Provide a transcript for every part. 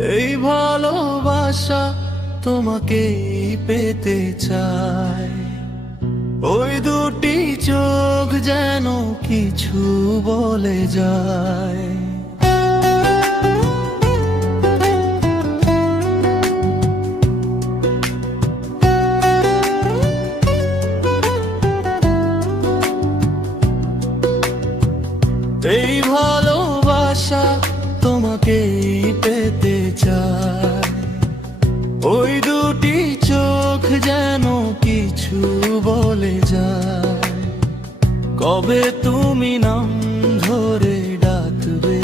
এই ভালোবাসা তোমাকেই পেতে চাই। ওই দুটি চোখ যেন কিছু বলে যায়। এই ভালোবাসা তোমাকেই পেতে চাই। ওই দুটি চোখ যেন কিছু বলে যায়। কবে তুমি নাম ধরে ডাকবে,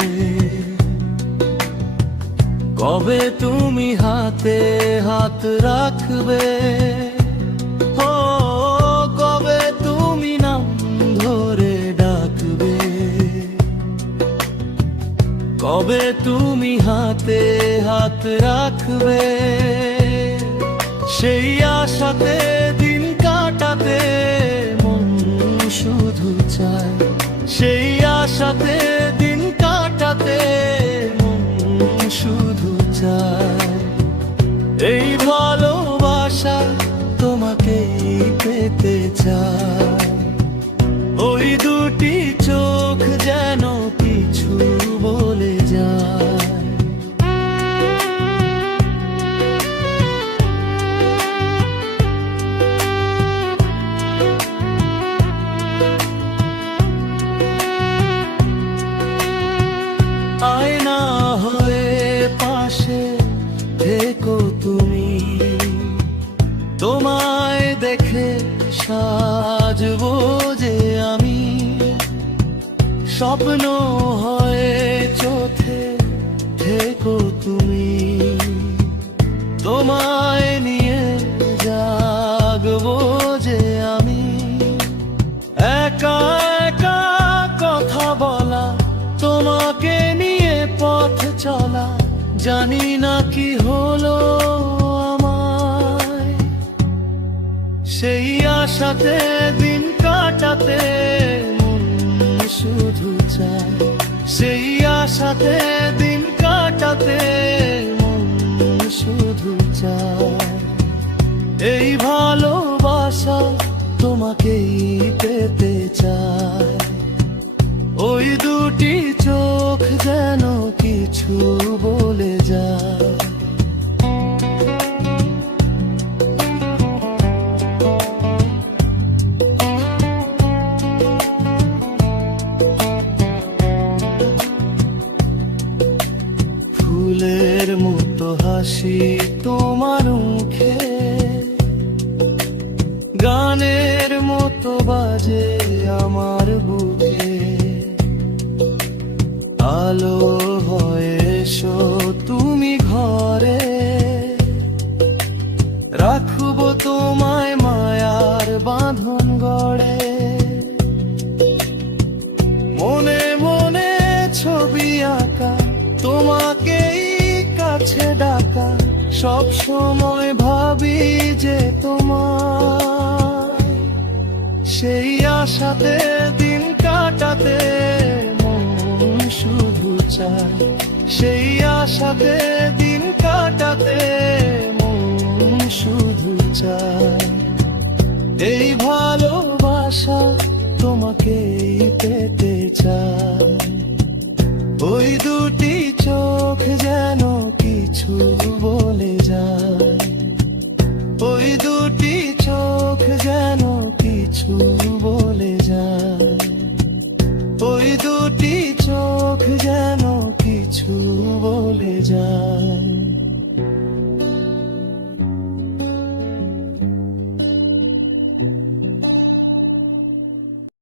কবে তুমি হাতে হাত রাখবে, ও কবে তুমি নাম ধরে ডাকবে, কবে তুমি হাতে হাত রাখবে। সেই আশাতে দিন কাটাতে মন শুধু চায়। সেই আশাতে দিন কাটাতে মন শুধু চায়। এই ভালোবাসা তোমাকেই পেতে চায়। ওই দুটি চোখ যেন কিছু বলে যায়। আয়না হয়ে পাশে থেকো তুমি, তোমায় দেখে সাজবো যে আমি। স্বপ্ন হয়ে চোখে থেকো তুমি, তোমায় নিয়ে জাগবো যে আমি। একা একা কথা বলা, তোমাকে নিয়ে পথ চলা, জানি না কি হলো আমায়। সেই আশাতে দিন কাটাতে মন শুধু চায়। সেই আশাতে দিন কাটাতে মন শুধু চায়। এই ভালোবাসা তোমাকেই পেতে চায়। ওই দুটি চোখ যেন কিছু বলে যায়। ফুলের মতো হাসি তোমার মুখে, গানের মতো বাজে আমার বুকে। আলো হয়ে এসো তুমি ঘরে, রাখবো তোমায় মায়ার বাঁধন গড়ে। মনে মনে ছবি আঁকা, তোমাকেই কাছে ডাকা। সব সময় ভাবি যে তোমার। সেই আশাতে দিন কাটাতে মন শুধু চায়। সেই আশাতে দিন কাটাতে মন শুধু চায়। এই ভালোবাসা তোমাকেই পেতে চায়। ওই দুটি চোখ যেন